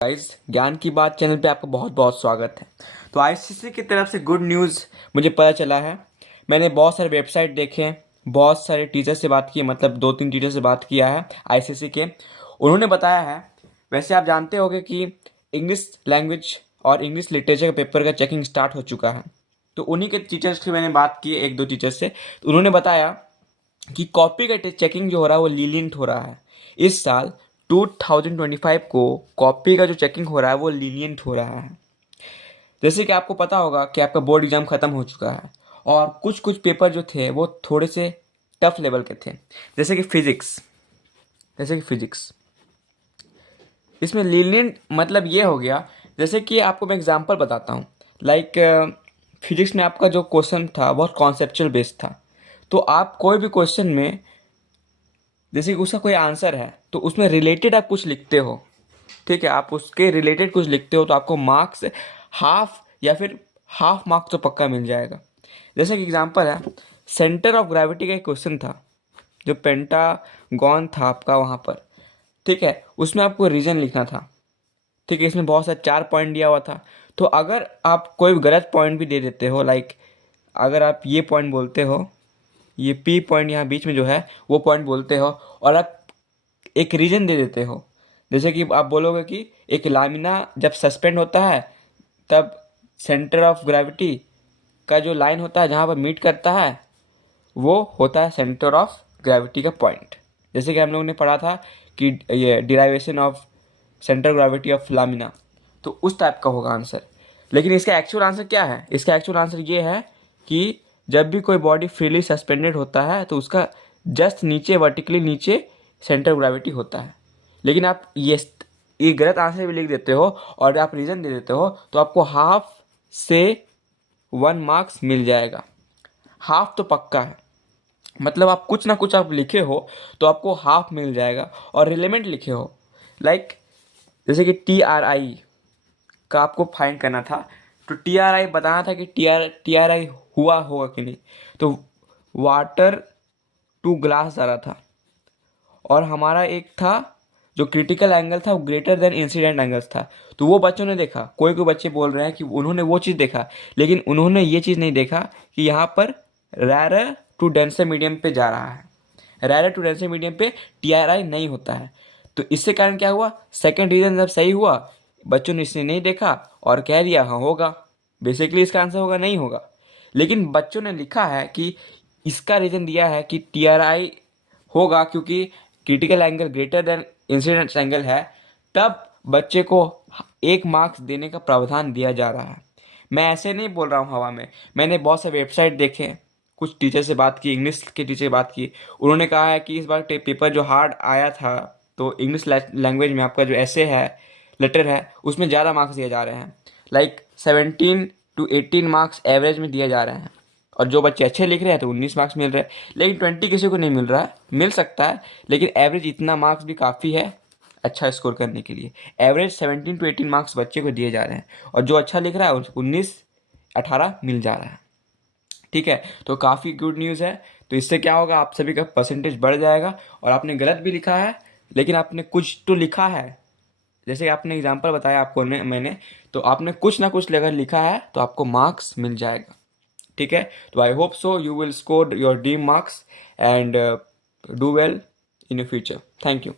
Guys, ज्ञान की बात चैनल पे आपका बहुत बहुत स्वागत है। तो आईसीएसई की तरफ से गुड न्यूज़ मुझे पता चला है। मैंने बहुत सारे वेबसाइट देखे, बहुत सारे टीचर से बात की, मतलब 2-3 टीचर से बात किया है आईसीएसई के। उन्होंने बताया है, वैसे आप जानते होंगे कि इंग्लिश लैंग्वेज और इंग्लिश लिटरेचर का पेपर का चेकिंग स्टार्ट हो चुका है। तो उन्हीं के टीचर्स से मैंने बात की, 1-2 टीचर से। तो उन्होंने बताया कि कॉपी का चेकिंग जो हो रहा है वो लीनियंट हो रहा है। इस साल 2025 को कॉपी का जो चेकिंग हो रहा है वो लीनियंट हो रहा है। जैसे कि आपको पता होगा कि आपका बोर्ड एग्जाम खत्म हो चुका है और कुछ कुछ पेपर जो थे वो थोड़े से टफ लेवल के थे। जैसे कि फिजिक्स इसमें लीनियंट मतलब ये हो गया। जैसे कि आपको मैं एग्जांपल बताता हूँ। लाइक फिजिक्स में आपका जो क्वेश्चन था बहुत कॉन्सेप्चुअल बेस्ड था। तो आप कोई भी क्वेश्चन में, जैसे कि उसका कोई आंसर है तो उसमें रिलेटेड आप कुछ लिखते हो, ठीक है, आप उसके रिलेटेड कुछ लिखते हो तो आपको मार्क्स हाफ या फिर हाफ मार्क्स तो पक्का मिल जाएगा। जैसे कि एग्जांपल है, सेंटर ऑफ ग्रेविटी का एक क्वेश्चन था जो पेंटागॉन था आपका वहाँ पर, ठीक है, उसमें आपको रीजन लिखना था। ठीक है, इसमें बहुत सारे 4 पॉइंट दिया हुआ था। तो अगर आप कोई गलत पॉइंट भी दे देते हो, लाइक अगर आप ये पॉइंट बोलते हो, ये पी पॉइंट यहाँ बीच में जो है वो पॉइंट बोलते हो और आप एक रीजन दे देते हो, जैसे कि आप बोलोगे कि एक लामिना जब सस्पेंड होता है तब सेंटर ऑफ ग्रेविटी का जो लाइन होता है जहाँ पर मीट करता है वो होता है सेंटर ऑफ ग्रेविटी का पॉइंट। जैसे कि हम लोगों ने पढ़ा था कि ये derivation of centre gravity of lamina, तो उस टाइप का होगा आंसर। लेकिन इसका एक्चुअल आंसर क्या है? इसका एक्चुअल आंसर ये है कि जब भी कोई बॉडी फ्रीली सस्पेंडेड होता है तो उसका जस्ट नीचे, वर्टिकली नीचे सेंटर ग्रेविटी होता है। लेकिन आप ये गलत आंसर भी लिख देते हो और आप रीज़न दे देते हो तो आपको हाफ से 1 मार्क्स मिल जाएगा। हाफ तो पक्का है, मतलब आप कुछ ना कुछ आप लिखे हो तो आपको हाफ मिल जाएगा। और रिलेवेंट लिखे हो, लाइक जैसे कि TRI का आपको फाइंड करना था, तो TRI बताना था कि TRI हुआ होगा कि नहीं। तो वाटर टू ग्लास आ रहा था और हमारा एक था जो क्रिटिकल एंगल था वो ग्रेटर देन इंसिडेंट एंगल्स था। तो वो बच्चों ने देखा, कोई कोई बच्चे बोल रहे हैं कि उन्होंने वो चीज़ देखा, लेकिन उन्होंने ये चीज़ नहीं देखा कि यहाँ पर रैरर टू डेंसर मीडियम पे जा रहा है। रैरर टू डेंसर मीडियम पे TRI नहीं होता है। तो इससे कारण क्या हुआ, सेकेंड रीजन जब सही हुआ, बच्चों ने इसे नहीं देखा और कह दिया हाँ होगा। बेसिकली इसका आंसर होगा नहीं होगा, लेकिन बच्चों ने लिखा है कि इसका रीजन दिया है कि TRI होगा क्योंकि critical angle greater than incident angle है, तब बच्चे को 1 मार्क्स देने का प्रावधान दिया जा रहा है। मैं ऐसे नहीं बोल रहा हूँ हवा में, मैंने बहुत से वेबसाइट देखे, कुछ टीचर से बात की, इंग्लिश के टीचर से बात की। उन्होंने कहा है कि इस बार पेपर जो हार्ड आया था तो इंग्लिश लैंग्वेज में आपका जो ऐसे है, लेटर है, उसमें ज़्यादा मार्क्स दिए जा रहे हैं। लाइक 17 to 18 मार्क्स एवरेज में दिए जा रहे हैं। और जो बच्चे अच्छे लिख रहे हैं तो 19 मार्क्स मिल रहे हैं, लेकिन 20 किसी को नहीं मिल रहा है। मिल सकता है, लेकिन एवरेज इतना मार्क्स भी काफ़ी है अच्छा स्कोर करने के लिए। एवरेज 17 to 18 मार्क्स बच्चे को दिए जा रहे हैं और जो अच्छा लिख रहा है 19-18 मिल जा रहा है। ठीक है, तो काफ़ी गुड न्यूज़ है। तो इससे क्या होगा, आप सभी का परसेंटेज बढ़ जाएगा। और आपने गलत भी लिखा है लेकिन आपने कुछ तो लिखा है, जैसे आपने एग्जांपल बताया आपको मैंने, तो आपने कुछ ना कुछ अगर लिखा है तो आपको मार्क्स मिल जाएगा। ठीक है, तो I hope so you will score your dream marks and do well in your future. Thank you.